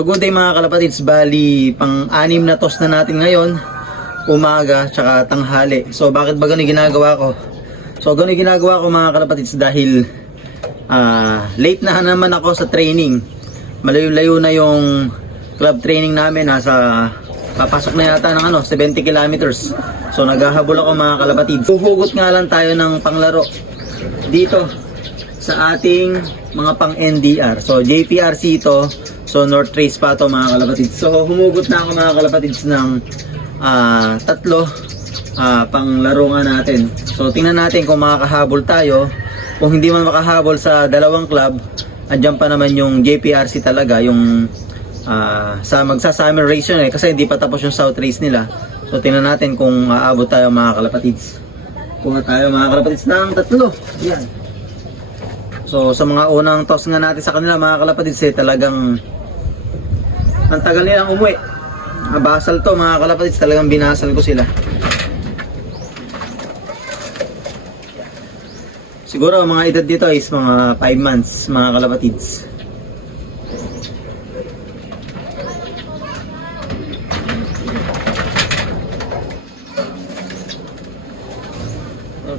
So good day mga kalapatids, bali pang-anim na toss na natin ngayon, umaga tsaka tanghali. So bakit ba ganun ginagawa ko? So ganun ginagawa ko mga kalapatids dahil late na naman ako sa training. Malayo-layo na yung club training namin, papasok na yata ng 70 kilometers. So naghahabol ako mga kalapatids. Huhugot nga lang tayo ng panglaro dito sa ating mga pang NDR. So JPRC ito. So North Trace pa ito mga kalapatids. So humugot na ako mga kalapatids ng tatlo pang laro nga natin. So tingnan natin kung makakahabol tayo. Kung hindi man makahabol sa dalawang club, andyan pa naman yung JPRC talaga, yung sa magsa-summer race yun kasi hindi pa tapos yung South Race nila. So tingnan natin kung aabot tayo mga kalapatids. Kuha tayo mga kalapatids ng tatlo. Yan. So sa mga unang toss nga natin sa kanila mga kalapatids, talagang ang tagal nilang umuwi. Basal to mga kalapatids, talagang binasal ko sila. Siguro mga edad dito is mga 5 months mga kalapatids.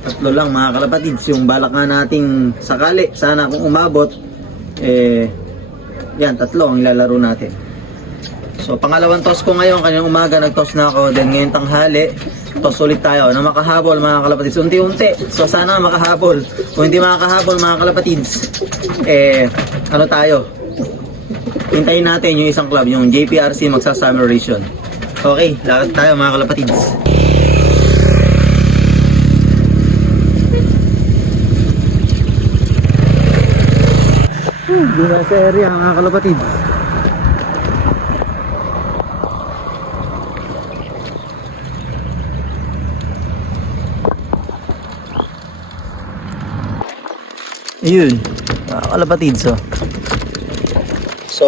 Tatlo lang mga kalapatids yung balak nga nating sakali. Sana kung umabot, yan, tatlo ang ilalaro natin. So pangalawang toss ko ngayon, kanyang umaga nag-toss na ako, then ngayon tanghali toss ulit tayo na makahabol mga kalapatids, unti-unti. So sana makahabol. Kung hindi makakahabol mga kalapatids, ano tayo, hintayin natin yung isang club, yung JPRC magsa-summer race yun. Okay, lakad tayo mga kalapatids. Hindi na sa area mga kalapatids. Ayun, mga kalapatids So,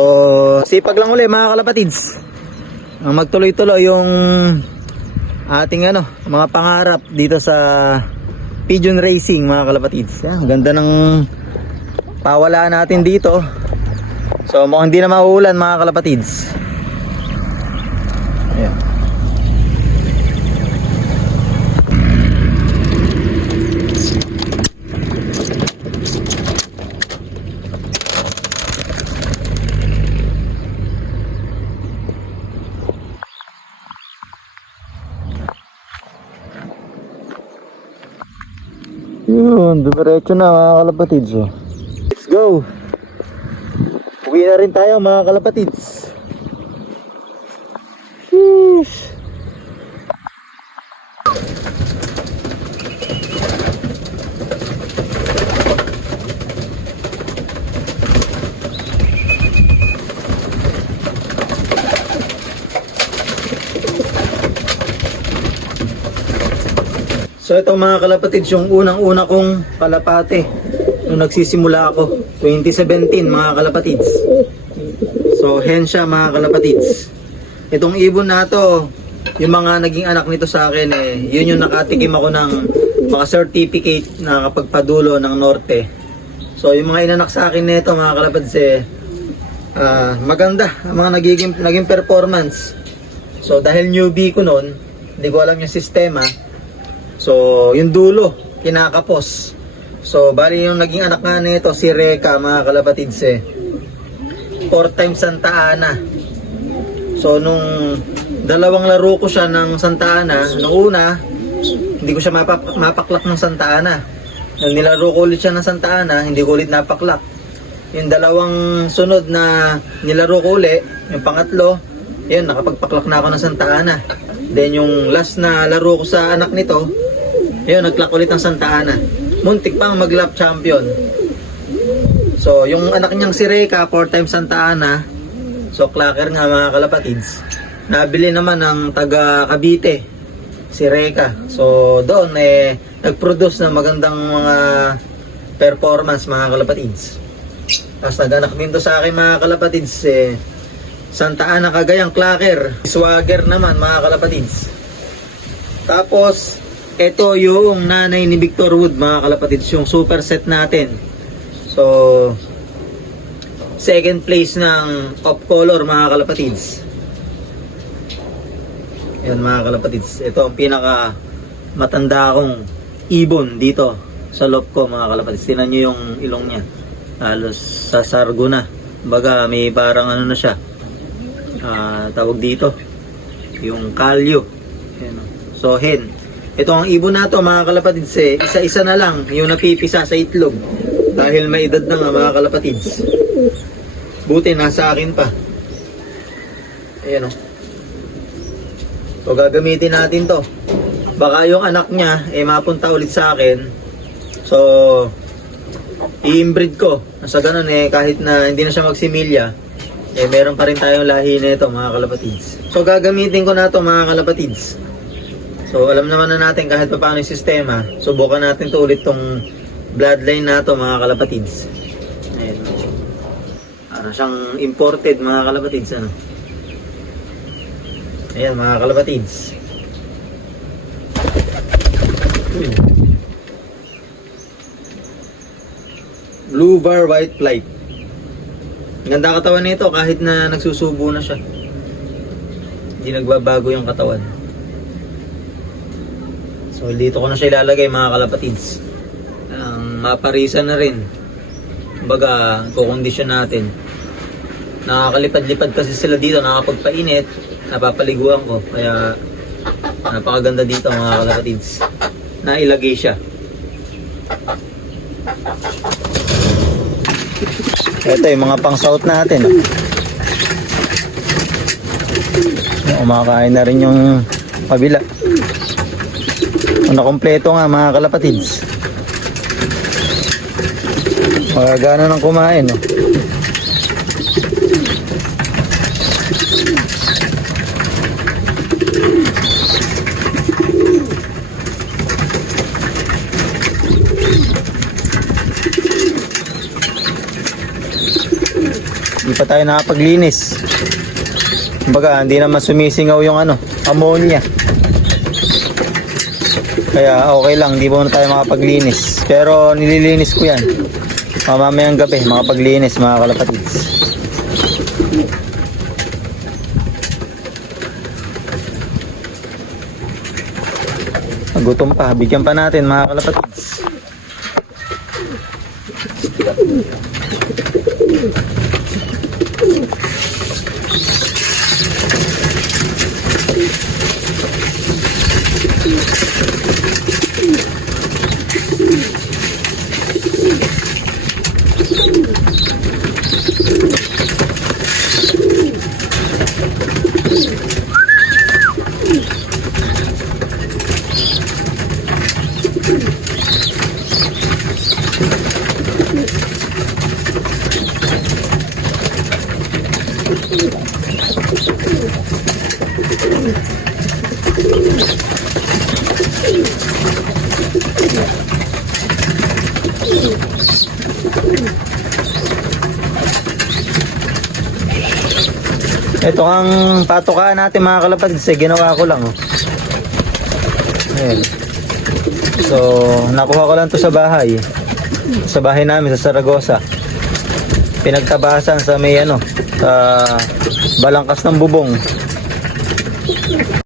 sipag lang uli mga kalapatids. Magtuloy-tuloy yung ating mga pangarap dito sa pigeon racing mga kalapatids. Yan, ganda ng pawalaan natin dito. So, mukhang hindi na mauulan mga kalapatids. Ayan. Yun, dumiretso na mga kalapatids. Let's go! Uwi na rin tayo mga kalapatids. Sheesh! So ito mga kalapatids, yung unang-una kong kalapate nung nagsisimula ako 2017 mga kalapatids. So hen siya mga kalapatids. Itong ibon na to, yung mga naging anak nito sa akin, yun yung nakatikim ako ng mga certificate na kapagpadulo ng norte. So yung mga inanak sa akin nito mga kalapatids, maganda ang mga naging performance. So dahil newbie ko noon, hindi ko alam yung sistema. So, yung dulo, kinakapos. So, bali yung naging anak nga nito, si Reka, mga kalapatids 4 times Santa Ana. So, nung dalawang laro ko siya ng Santa Ana, nung una, hindi ko siya mapaklak ng Santa Ana. Nung nilaro ko ulit siya ng Santa Ana, hindi ko ulit napaklak. Yung dalawang sunod na nilaro ko ulit, yung pangatlo, yun, nakapagpaklak na ako ng Santa Ana. Then, yung last na laro ko sa anak nito, ayun, nagklak ulit ang Santa Ana. Muntik pang mag-lap champion. So, yung anak niyang si Reka, 4 times Santa Ana. So, clacker nga mga kalapatids. Nabili naman ng taga Cavite, si Reka. So, doon nag-produce na magandang mga performance mga kalapatids. Tapos nag-anak din to sa akin mga kalapatids. Santa Ana Cagayang clacker. Swagger naman mga kalapatids. Tapos, ito yung nanay ni Victor Wood mga kalapatids, yung super set natin. So second place ng off color mga kalapatids. Yan mga kalapatids. Ito ang pinaka matanda kong ibon dito sa loob ko mga kalapatids. Tingnan nyo yung ilong niya. Halos sa sargo na. Baga may parang ano na siya. Tawag dito. Yung kalyo. Yan. So hen. Ito ang ibon na to mga kalapatids isa-isa na lang yung napipisa sa itlog. Dahil may edad na nga mga kalapatids. Buti nasa akin pa. Ayan o. So gagamitin natin to. Baka yung anak niya mapunta ulit sa akin. So i-inbreed ko. Sa ganun kahit na hindi na siya magsimilya, meron pa rin tayong lahi nito mga kalapatids. So gagamitin ko na to mga kalapatids. So alam naman na natin kahit pa paano yung sistema. Subukan natin to ulit tong bloodline na to mga kalapatids. Ayan. Siyang imported mga kalapatids. Ano? Ayan mga kalapatids. Blue bar white flight. Ganda katawan nito kahit na nagsusubo na siya. Hindi nagbabago yung katawan. So dito ko na siya ilalagay mga kalapatids. Maparisan na rin. Kumbaga kukondisyon natin. Nakakalipad-lipad kasi sila dito, nakapagpainit, napapaliguan ko. Kaya napakaganda dito mga kalapatids. Nailagay siya. Ito yung mga pang-south natin. Kumakain na rin yung kabila. Nakompleto nga mga kalapatids. Magagana ng kumain. Hindi pa tayo nakapaglinis. Kumbaga, hindi naman sumisingaw yung ammonia. Kaya okay lang, hindi muna tayo makapaglinis. Pero nililinis ko yan. Mamayang gabi, makapaglinis mga kalapatids. Gutom pa, bigyan pa natin mga kalapatids. Ito ang patukaan natin mga kalapatids, ginawa ko lang. Ayan. So, nakuha ko lang to sa bahay. Sa bahay namin sa Saragossa. Pinagtabasan sa may sa balangkas ng bubong.